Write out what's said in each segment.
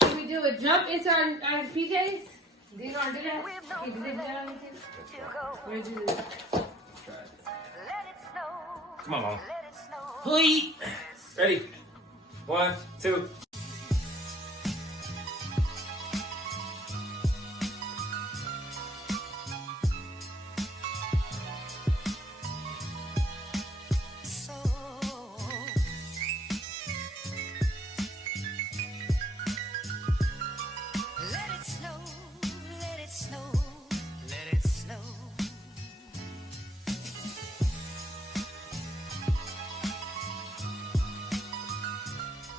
Can we do a jump into our PJs? Do you want to do that? Can you do that on YouTube? Where'd you do that? Come on, Mom. Please. Ready? 1, 2.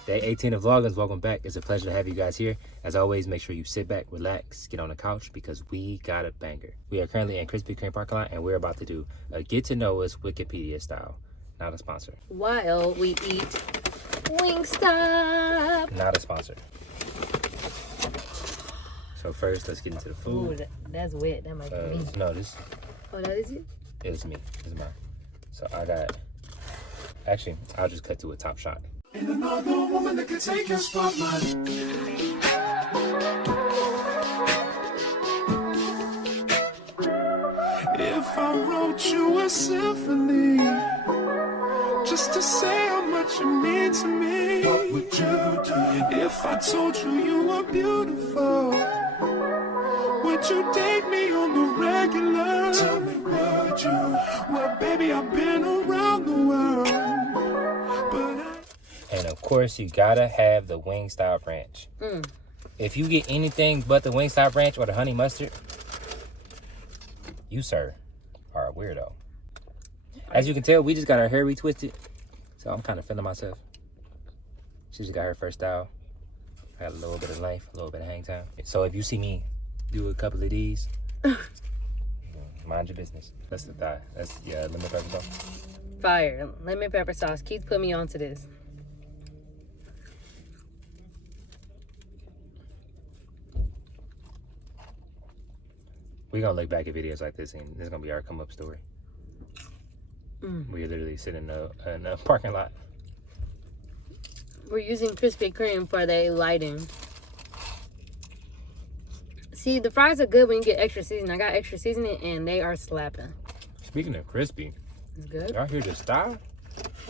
Day 18 of Vlogmas, welcome back. It's a pleasure to have you guys here. As always, make sure you sit back, relax, get on the couch because we got a banger. We are currently in Krispy Kreme parking lot and we're about to do a get to know us Wikipedia style. Not a sponsor. While we eat Wingstop. Not a sponsor. So first, let's get into the food. Ooh, that's wet. That might be me. No, this. Oh, that is it? It's me. It's mine. So I got. Actually, I'll just cut to a top shot. And another woman that could take your spotlight. If I wrote you a symphony, just to say how much you mean to me, what would you do? If I told you you were beautiful, would you date me on the regular? Tell me, would you? Well, baby, I've been around the world, but and of course, you gotta have the Wingstop ranch. If you get anything but the Wingstop ranch or the honey mustard, you, sir, are a weirdo. As you can tell, we just got our hair retwisted, so I'm kind of feeling myself. She just got her first style. I got a little bit of length, a little bit of hang time. So if you see me do a couple of these, mind your business. That's the thigh. That's lemon pepper sauce. Fire. Lemon pepper sauce. Keith put me onto this. We're gonna look back at videos like this and this is gonna be our come up story. We're literally sitting in a parking lot. We're using Krispy Kreme for the lighting. See, the fries are good when you get extra seasoning. I got extra seasoning and they are slapping. Speaking of crispy, It's good. y'all hear the style?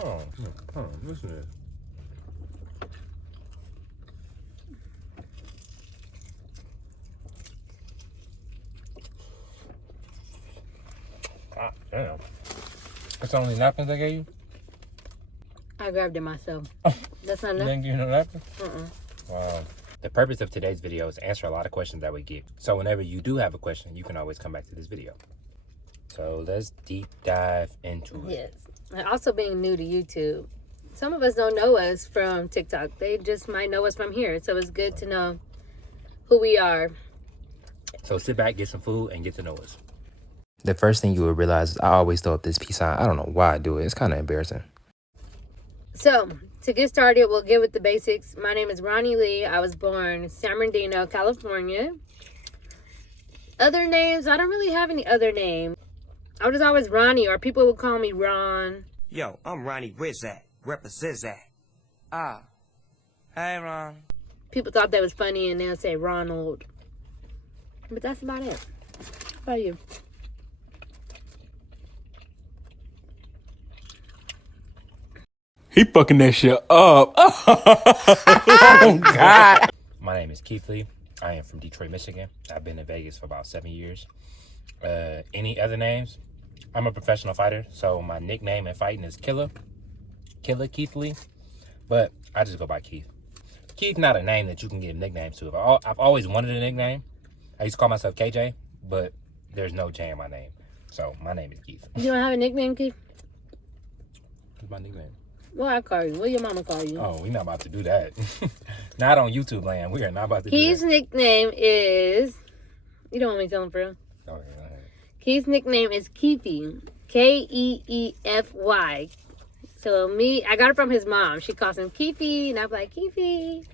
Oh, listen to this. Ah, damn. That's the only napkins I gave you? I grabbed it myself. That's not enough? Didn't give you no napkins? Uh-uh. Wow. The purpose of today's video is to answer a lot of questions that we get. So whenever you do have a question, you can always come back to this video. So let's deep dive into it. Yes. And also being new to YouTube, some of us don't know us from TikTok. They just might know us from here. So it's good to know who we are. So sit back, get some food, and get to know us. The first thing you will realize is I always throw up this peace sign. I don't know why I do it. It's kind of embarrassing. So to get started, we'll get with the basics. My name is Ronni Lee. I was born in San Bernardino, California. Other names, I don't really have any other name. I was always Ronnie, or people would call me Ron. Yo, I'm Ronnie Rizak, represent that. Ah, hey Ron. People thought that was funny and they'll say Ronald. But that's about it. How about you? he fucking that shit up. Oh, God. My name is Keith Lee. I am from Detroit, Michigan. I've been in Vegas for about 7 years. Any other names? I'm a professional fighter, so my nickname in fighting is Killer Keith Lee. But I just go by Keith. Keith not a name that you can give nicknames to. I've always wanted a nickname. I used to call myself KJ, but there's no J in my name. So my name is Keith. You don't have a nickname, Keith? What's my nickname? What I call you? What your mama call you? Oh, we're not about to do that. Not on YouTube land. We are not about to do Keith's that. nickname is... You don't want me to tell him for real? Go ahead. Keith's nickname is Keefy. Keefy. So I got it from his mom. She calls him Keefy, and I'm like, Keefy.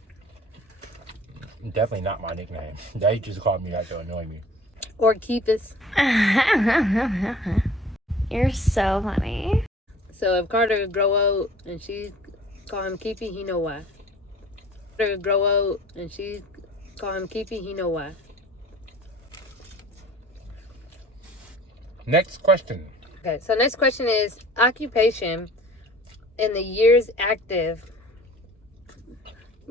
Definitely not my nickname. They just called me that to annoy me. Or Keefus. You're so funny. So if Carter grow old and she call him Keefy, he know why. Her grow old and she call him Keefy. He know why. Next question. Okay, so next question is occupation in the years active.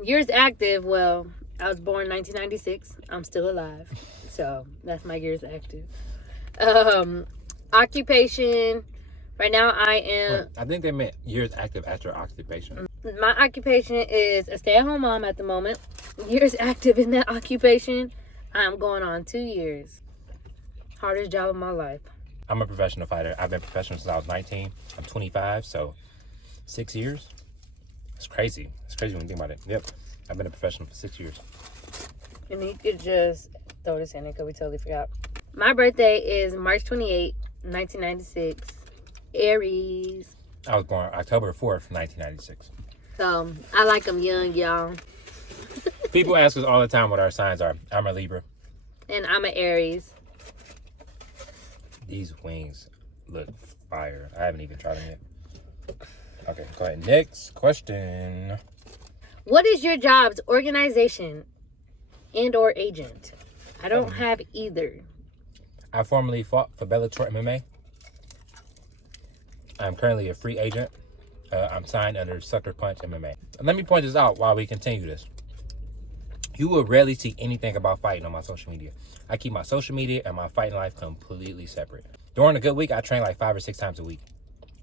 Years active, well, I was born 1996. I'm still alive. So that's my years active. Occupation. Right now I am... Wait, I think they meant years active after occupation. My occupation is a stay-at-home mom at the moment. Years active in that occupation. I'm going on 2 years. Hardest job of my life. I'm a professional fighter. I've been professional since I was 19. I'm 25, so 6 years. It's crazy. It's crazy when you think about it. Yep. I've been a professional for 6 years. And you could just throw this in there because we totally forgot. My birthday is March 28, 1996. Aries. I was born October 4th, 1996. So, I like them young, y'all. People ask us all the time what our signs are. I'm a Libra. And I'm an Aries. These wings look fire. I haven't even tried them yet. Okay, go ahead. Next question. What is your job's organization and or agent? I don't have either. I formerly fought for Bellator MMA. I'm currently a free agent. I'm signed under Sucker Punch MMA. And let me point this out while we continue this. You will rarely see anything about fighting on my social media. I keep my social media and my fighting life completely separate. During a good week, I train like 5 or 6 times a week.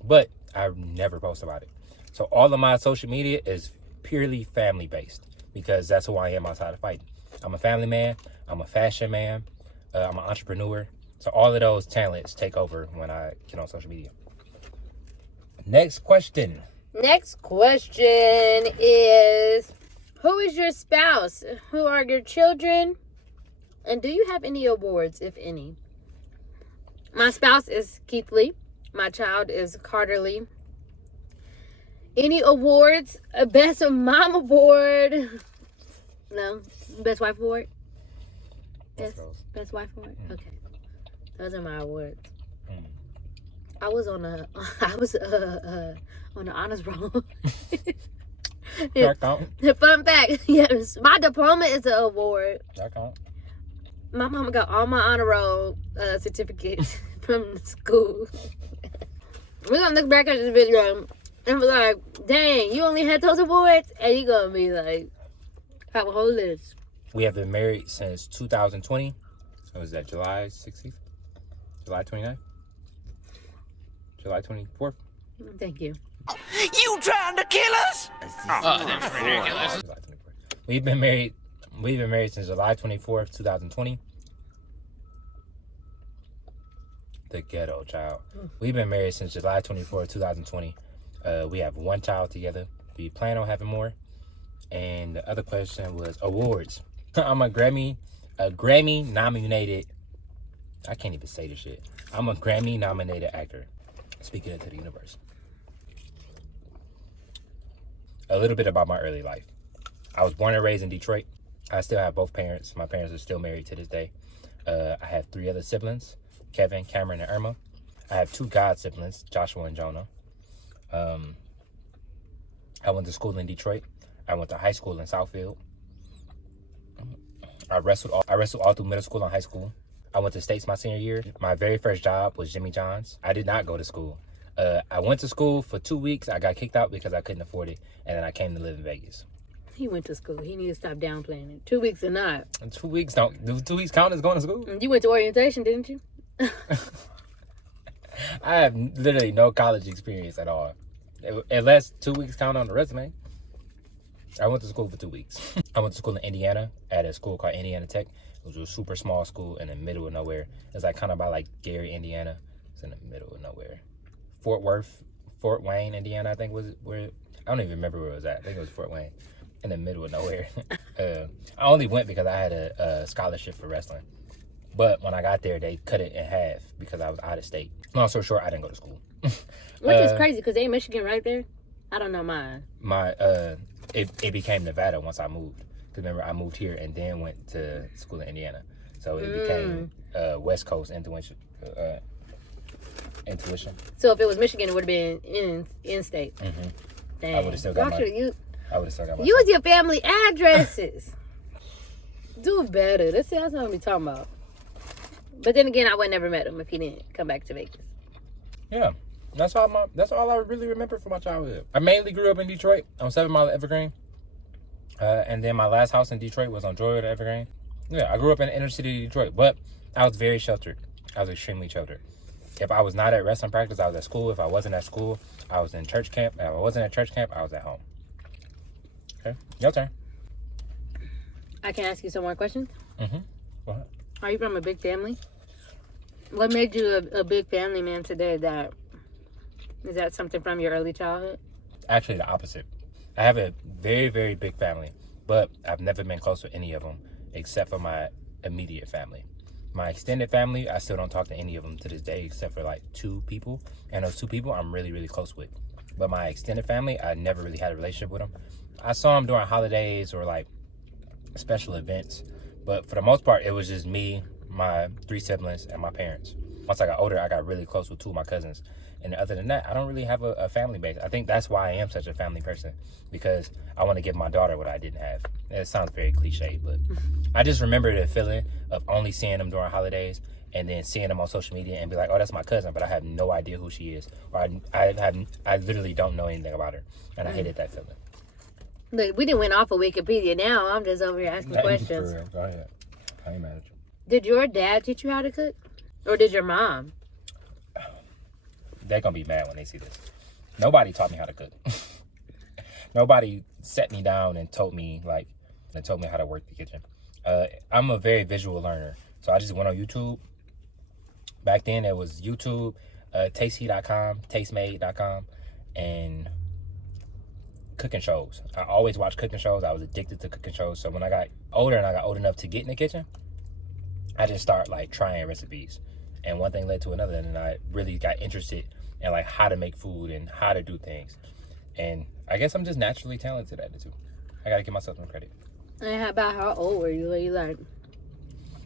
But I never post about it. So all of my social media is purely family based because that's who I am outside of fighting. I'm a family man. I'm a fashion man. I'm an entrepreneur. So all of those talents take over when I get on social media. Next question. Next question is, who is your spouse? Who are your children? And do you have any awards, if any? My spouse is Keith Lee. My child is Carter Lee. Any awards? Best Mom Award? No. Best Wife Award? Yes. Best Wife Award? Okay. Those are my awards. I was on the honors roll. Fun fact, yes, my diploma is an award. That count. My mama got all my honor roll certificates from school. We're gonna look back at this video and be like, dang, you only had those awards? And you gonna be like, have a whole list. We have been married since 2020. What was that, July 16th? July 29th? July 24th? Thank you. You trying to kill us? Oh, that's ridiculous. July 24th. We've been married since July 24th, 2020. The ghetto child. We've been married since July 24th, 2020. We have one child together. We plan on having more. And the other question was awards. I'm a Grammy nominated. I can't even say this shit. I'm a Grammy nominated actor. Speaking into the universe. A little bit about my early life. I was born and raised in Detroit. I still have both parents. My parents are still married to this day. I have 3 other siblings, Kevin, Cameron, and Irma. I have 2 god siblings, Joshua and Jonah. I went to school in Detroit. I went to high school in Southfield. I wrestled all through middle school and high school. I went to States my senior year. My very first job was Jimmy John's. I did not go to school. I went to school for 2 weeks. I got kicked out because I couldn't afford it. And then I came to live in Vegas. He went to school. He need to stop downplaying it. 2 weeks or not. And 2 weeks do 2 weeks count as going to school? You went to orientation, didn't you? I have literally no college experience at all. Unless 2 weeks count on the resume. I went to school for 2 weeks. I went to school in Indiana at a school called Indiana Tech. It was a super small school in the middle of nowhere. It's like kind of by like Gary, Indiana. It's in the middle of nowhere. Fort Wayne, Indiana, I think was where. I don't even remember where it was at. I think it was Fort Wayne, in the middle of nowhere. I only went because I had a scholarship for wrestling. But when I got there, they cut it in half because I was out of state. Long story short, I didn't go to school. Which is crazy because ain't Michigan right there? I don't know mine. It became Nevada once I moved. Because remember, I moved here and then went to school in Indiana. So it became West Coast intuition. So if it was Michigan, it would have been in state. Mm-hmm. Dang. I would have still got I would have still got my Use your family addresses. Do better. That's what I'm talking about. But then again, I would never met him if he didn't come back to Vegas. Yeah. That's all I really remember from my childhood. I mainly grew up in Detroit on 7 Mile Evergreen. And then my last house in Detroit was on Joy Evergreen. Yeah, I grew up in the inner city of Detroit, but I was very sheltered. I was extremely sheltered. If I was not at wrestling practice, I was at school. If I wasn't at school, I was in church camp. If I wasn't at church camp, I was at home. Okay, your turn. I can ask you some more questions? Mm-hmm. Go ahead. Are you from a big family? What made you a big family man today? Is that something from your early childhood? Actually, the opposite. I have a very, very big family, but I've never been close with any of them except for my immediate family. My extended family, I still don't talk to any of them to this day except for like 2 people. And those 2 people I'm really, really close with. But my extended family, I never really had a relationship with them. I saw them during holidays or like special events. But for the most part, it was just me, my 3 siblings, and my parents. Once I got older, I got really close with 2 of my cousins. And other than that, I don't really have a family base. I think that's why I am such a family person, because I want to give my daughter what I didn't have. It sounds very cliche, but I just remember the feeling of only seeing them during holidays and then seeing them on social media and be like, oh, that's my cousin, but I have no idea who she is. Or I literally don't know anything about her. And I hated that feeling. Look, we didn't went off of Wikipedia now. I'm just over here asking questions. Go ahead. I ain't mad at you. Did your dad teach you how to cook? Or did your mom? They're going to be mad when they see this. Nobody taught me how to cook. Nobody set me down and told me how to work the kitchen. I'm a very visual learner. So I just went on YouTube. Back then it was YouTube, tasty.com, tastemade.com, and cooking shows. I always watched cooking shows. I was addicted to cooking shows. So when I got older and I got old enough to get in the kitchen, I just started like trying recipes. And one thing led to another, and I really got interested in like how to make food and how to do things. And I guess I'm just naturally talented at it too. I gotta give myself some credit. And how old were you?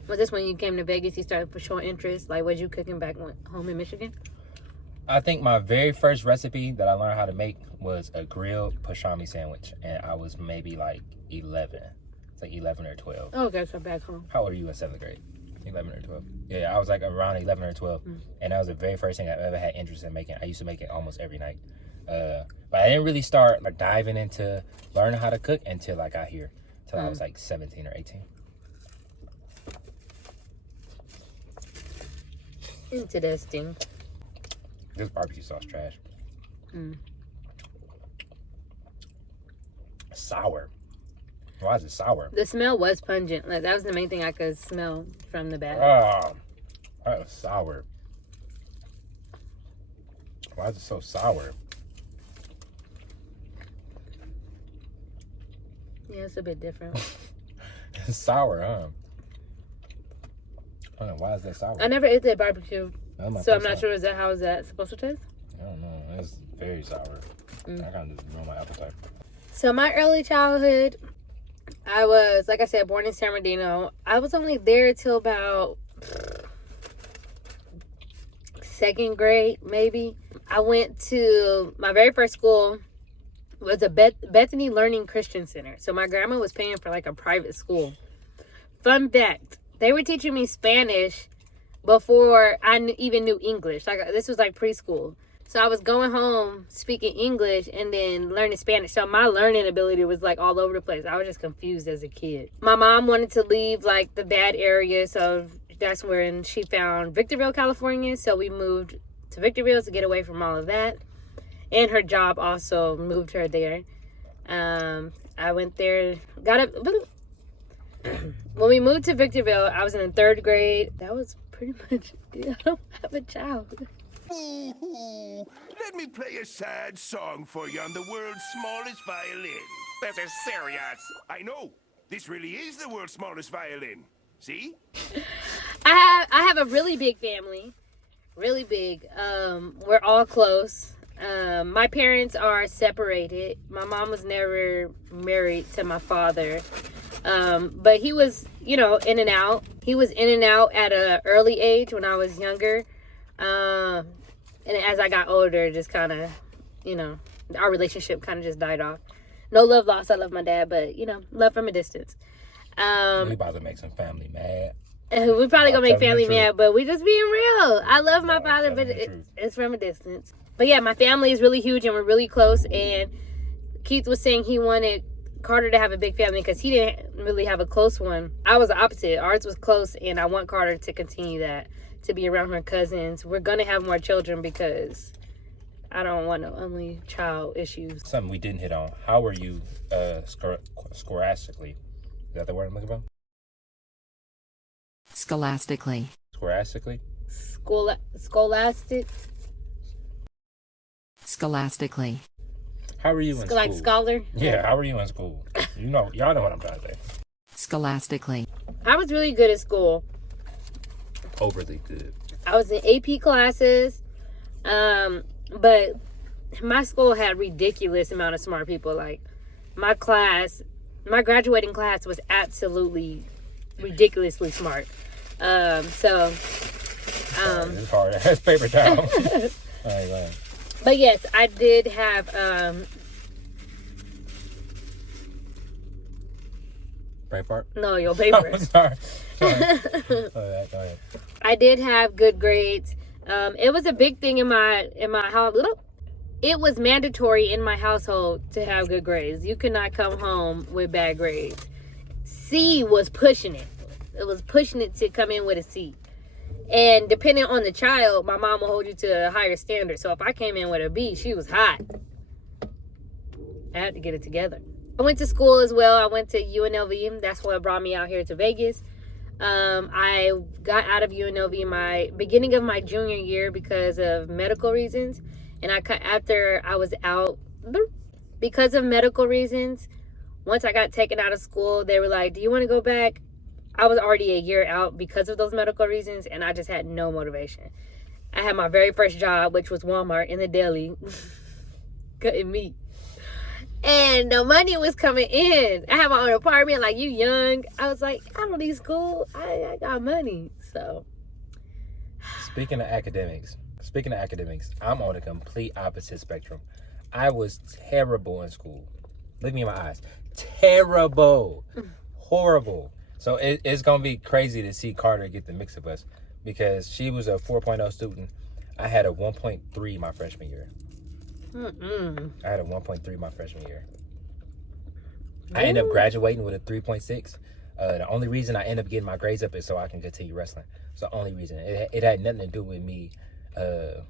Was this when you came to Vegas, you started for showing interest? Like, was you cooking back home in Michigan? I think my very first recipe that I learned how to make was a grilled pastrami sandwich. And I was maybe like 11. It's like 11 or 12. Oh, okay, so back home. How old are you in 7th grade? 11 or 12. Yeah, I was like around 11 or 12. And that was the very first thing I've ever had interest in making. I used to make it almost every night. But I didn't really start like diving into learning how to cook until I got here. Until I was like 17 or 18. Interesting. This barbecue sauce trash. Sour. Why is it sour? The smell was pungent. Like, that was the main thing I could smell from the bag. Oh, that was sour. Why is it so sour? Yeah, it's a bit different. It's sour, huh? I don't know. Why is that sour? I never ate that barbecue, so I'm not time. sure. How is that supposed to taste? I don't know. It's very sour. I kind of just ruined my appetite. So my early childhood, I was, like I said, born in San Bernardino. I was only there till about 2nd grade, maybe. I went to my very first school was a Bethany Learning Christian Center. So my grandma was paying for like a private school. Fun fact, they were teaching me Spanish before I even knew English. Like, this was like preschool. So I was going home speaking English and then learning Spanish. So my learning ability was like all over the place. I was just confused as a kid. My mom wanted to leave like the bad area. So that's when she found Victorville, California. So we moved to Victorville to get away from all of that. And her job also moved her there. I went there, when we moved to Victorville, I was in the 3rd grade. That was pretty much it. I don't have a child. Ooh, let me play a sad song for you on the world's smallest violin. This is serious. I know. This really is the world's smallest violin. See? I have a really big family. Really big. We're all close. My parents are separated. My mom was never married to my father. But he was, in and out. He was in and out at an early age when I was younger. And as I got older, just kind of, our relationship kind of just died off. No love lost. I love my dad, but, you know, love from a distance. We about to make some family mad. We probably gonna make family mad, but we just being real. I love my father, but it's from a distance. But yeah, my family is really huge and we're really close. And Keith was saying he wanted Carter to have a big family because he didn't really have a close one. I was the opposite. Ours was close, and I want Carter to continue that, to be around her cousins. We're gonna have more children because I don't want no only child issues. Something we didn't hit on. How were you scholastically? Is that the word I'm looking for? Scholastically. Scholastically? Scholastic? Scholastically. How were you in school? Like scholar? Yeah, how were you in school? You know, y'all know what I'm trying to say. Scholastically. I was really good at school. Overly good. I was in AP classes, but my school had ridiculous amount of smart people. Like, my graduating class was absolutely ridiculously smart. It's hard. It's paper towel. All right. But yes, I did have brain fart? No, your paper. Oh, sorry. Go ahead. I did have good grades. It was a big thing in my house. It was mandatory in my household to have good grades. You could not come home with bad grades. C was pushing it. It was pushing it to come in with a C. And depending on the child, my mom will hold you to a higher standard. So if I came in with a B, she was hot. I had to get it together. I went to school as well. I went to UNLV. That's what brought me out here to Vegas. I got out of UNLV in my beginning of my junior year because of medical reasons. And after I was out because of medical reasons, once I got taken out of school, they were like, do you want to go back? I was already a year out because of those medical reasons, and I just had no motivation. I had my very first job, which was Walmart in the deli, cutting meat. And the money was coming in. I had my own apartment, like, you young. I was like, I don't need school. I got money, so. Speaking of academics, I'm on the complete opposite spectrum. I was terrible in school. Look me in my eyes. Terrible. Horrible. So it's going to be crazy to see Carter get the mix of us because she was a 4.0 student. I had a 1.3 my freshman year. I had a 1.3 my freshman year. I ended up graduating with a 3.6. The only reason I end up getting my grades up is so I can continue wrestling. It's the only reason. It had nothing to do with me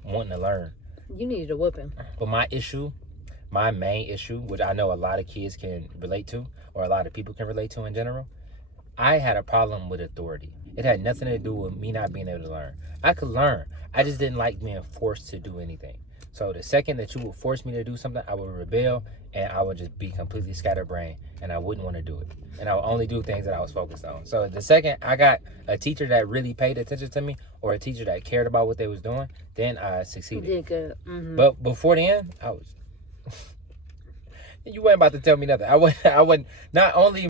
wanting to learn. You needed a whooping. But my main issue, which I know a lot of kids can relate to, or a lot of people can relate to in general, I had a problem with authority. It had nothing to do with me not being able to learn. I could learn. I just didn't like being forced to do anything. So the second that you would force me to do something, I would rebel and I would just be completely scatterbrained and I wouldn't want to do it. And I would only do things that I was focused on. So the second I got a teacher that really paid attention to me or a teacher that cared about what they was doing, then I succeeded. You did good. Mm-hmm. But before then, I was... You weren't about to tell me nothing. I wouldn't. Not only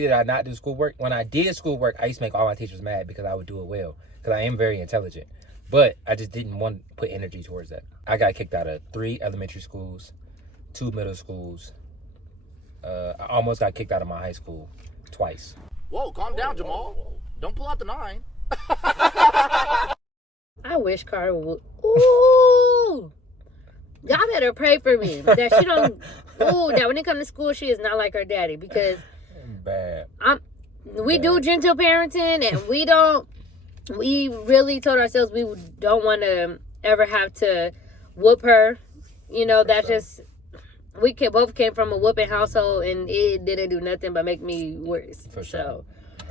did I not do schoolwork, when I did schoolwork, I used to make all my teachers mad because I would do it well. Because I am very intelligent. But I just didn't want to put energy towards that. I got kicked out of 3 elementary schools, 2 middle schools. I almost got kicked out of my high school twice. Whoa, calm down, Jamal. Don't pull out the 9. I wish Carter would. Ooh. Y'all better pray for me that she don't. That when it comes to school, she is not like her daddy because bad. We do gentle parenting, and we don't. We really told ourselves we don't want to ever have to whoop her. You know, that's just. We both came from a whooping household, and it didn't do nothing but make me worse. For sure. So,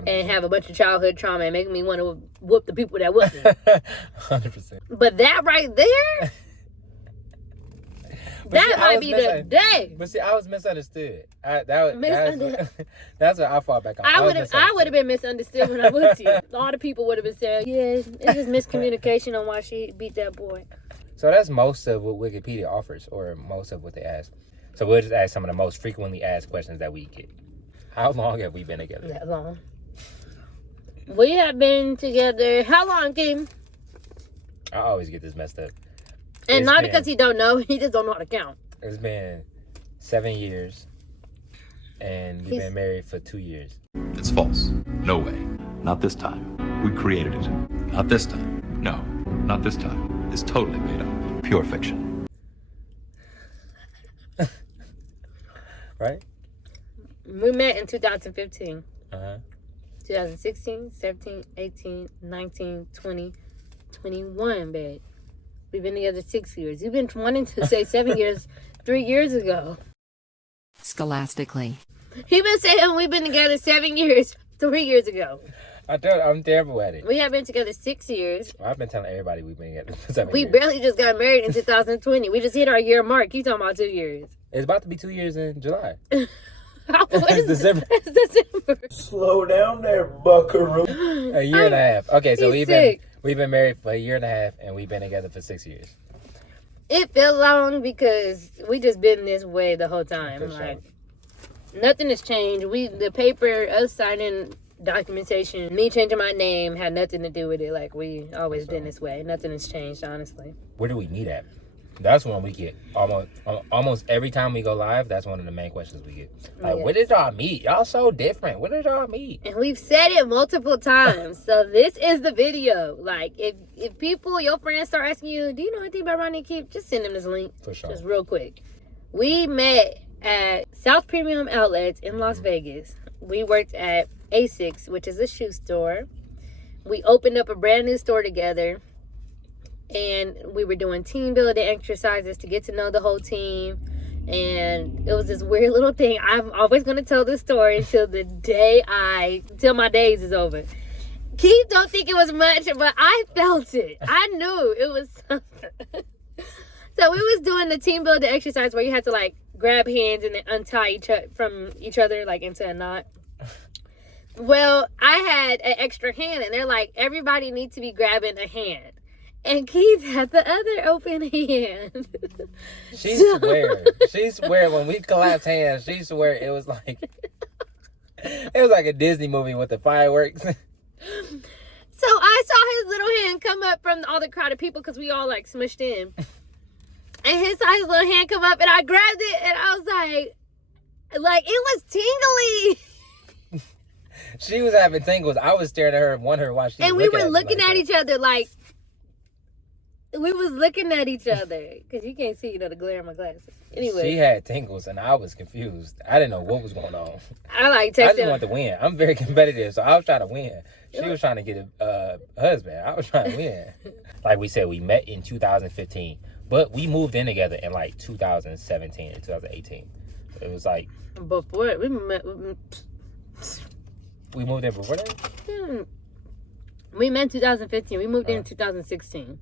and have a bunch of childhood trauma and make me want to whoop the people that whooped me. 100%. But that right there. That might be the day. But see, I was misunderstood. That's what I fought back on. I would have been misunderstood when I whooped you. All the people would have been saying, yeah, it's just miscommunication on why she beat that boy. So that's most of what Wikipedia offers, or most of what they ask. So we'll just ask some of the most frequently asked questions that we get. How long have we been together? That long. We have been together. How long, Kim? I always get this messed up. And not because he don't know, he just don't know how to count. It's been 7 years And we've been married for 2 years. It's false. No way. Not this time. We created it. Not this time. No, not this time. It's totally made up. Pure fiction. Right? We met in 2015. 2016, 17, 18, 19, 20, 21, babe. We've been together 6 years. You've been wanting to say 7 years 3 years ago. Scholastically. He been saying we've been together 7 years 3 years ago. I'm terrible at it. We have been together 6 years. I've been telling everybody we've been together for 7 We years. barely just got married in 2020. We just hit our year mark. You talking about 2 years. It's about to be 2 years in July. It's December. It's December. Slow down there, buckaroo. A year and a half. Okay, so He's we've been married for a year and a half, and we've been together for 6 years. It felt long because we just been this way the whole time. For sure. Like nothing has changed. The paper, us signing documentation, me changing my name had nothing to do with it. Like we always been this way. Nothing has changed, honestly. Where do we meet at? That's one we get almost every time we go live. That's one of the main questions we get. Like, where did y'all meet? Y'all so different. Where did y'all meet? And we've said it multiple times. So this is the video. Like, if people, your friends start asking you, do you know anything about Ronni and Keith? Just send them this link. For sure. Just real quick. We met at South Premium Outlets in Las Vegas. We worked at A6, which is a shoe store. We opened up a brand new store together. And we were doing team building exercises to get to know the whole team. And it was this weird little thing. I'm always going to tell this story until my days is over. Keith don't think it was much, but I felt it. I knew it was something. So we was doing the team building exercise where you had to like grab hands and then untie from each other like into a knot. Well, I had an extra hand and they're like, everybody needs to be grabbing a hand. And Keith had the other open hand. She swear when we collapsed hands, she swear it was like a Disney movie with the fireworks. So I saw his little hand come up from all the crowded people because we all like smushed in. And his little hand come up and I grabbed it and I was like it was tingly. She was having tingles. I was staring at her, wondering why she was and we were looking at each other like. We was looking at each other because you can't see, the glare in my glasses. Anyway, she had tingles and I was confused. I didn't know what was going on. I just wanted to win. I'm very competitive, so I was trying to win. She was trying to get a husband. I was trying to win. Like we said, we met in 2015, but we moved in together in like 2017 and 2018. It was like before we met. We moved in before that. We met in 2015. We moved in 2016.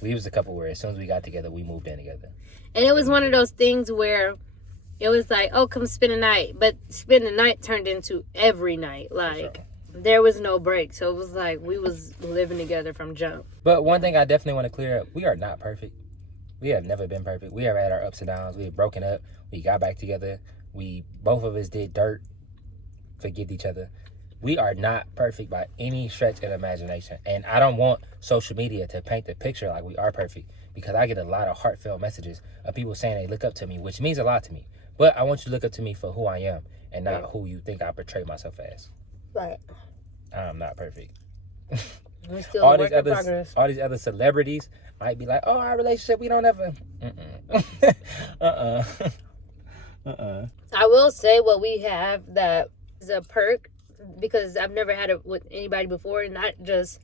We was a couple where as soon as we got together, we moved in together. And it was one of those things where it was like, oh, come spend the night. But spend the night turned into every night. Like, there was no break. So it was like we was living together from jump. But one thing I definitely want to clear up, we are not perfect. We have never been perfect. We have had our ups and downs. We have broken up. We got back together. Both of us did dirt, forgive each other. We are not perfect by any stretch of the imagination. And I don't want social media to paint the picture like we are perfect, because I get a lot of heartfelt messages of people saying they look up to me, which means a lot to me. But I want you to look up to me for who I am and not who you think I portray myself as. Right. I'm not perfect. We're still all these other celebrities might be like, oh, our relationship, we don't ever. I will say what we have that is a perk, because I've never had it with anybody before, not just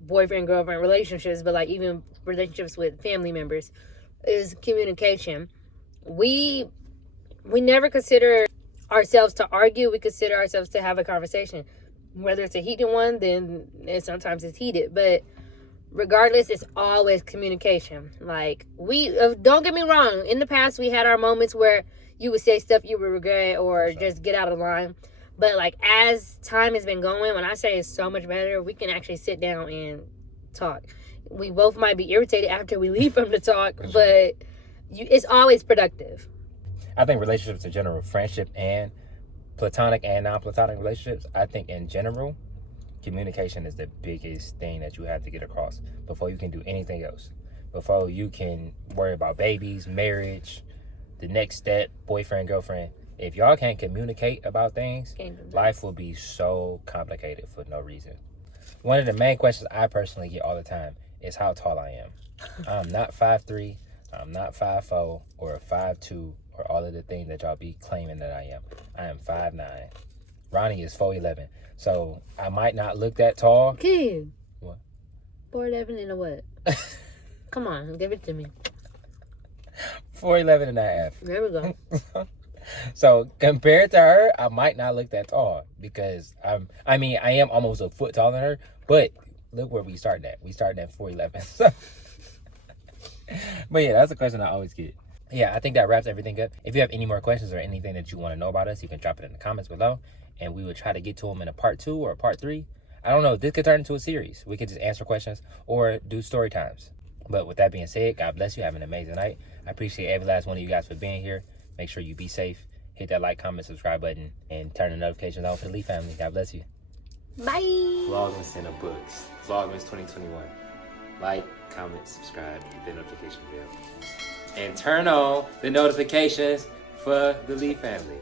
boyfriend girlfriend relationships, but like even relationships with family members, is communication. We never consider ourselves to argue. We consider ourselves to have a conversation. Whether it's a heated one, then sometimes it's heated, but regardless, it's always communication. Like, don't get me wrong, in the past we had our moments where you would say stuff you would regret or just get out of line. But like, as time has been going, when I say it's so much better, we can actually sit down and talk. We both might be irritated after we leave from the talk, but it's always productive. I think relationships in general, friendship and platonic and non-platonic relationships, I think in general, communication is the biggest thing that you have to get across before you can do anything else. Before you can worry about babies, marriage, the next step, boyfriend, girlfriend. If y'all can't communicate about things, Can't do that. life will be so complicated for no reason. One of the main questions I personally get all the time is how tall I am. I'm not 5'3", I'm not 5'4", or 5'2", or all of the things that y'all be claiming that I am. I am 5'9". Ronnie is 4'11". So I might not look that tall. Kid. What? 4'11" and a what? Come on, give it to me. 4'11" and a half. There we go. So compared to her, I might not look that tall because I am almost a foot taller than her, but look where we started at. We started at 4'11". But yeah, that's a question I always get. Yeah, I think that wraps everything up. If you have any more questions or anything that you want to know about us, you can drop it in the comments below, and we will try to get to them in a part 2 or a part 3. I don't know. This could turn into a series. We could just answer questions or do story times. But with that being said, God bless you. Have an amazing night. I appreciate every last one of you guys for being here. Make sure you be safe. Hit that like, comment, subscribe button, and turn the notifications on for the Lee family. God bless you. Bye. Vlogmas in the books. Vlogmas 2021. Like, comment, subscribe, hit the notification bell. And turn on the notifications for the Lee family.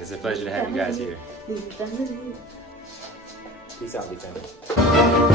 It's a pleasure to have you guys here. Peace out, Lee family.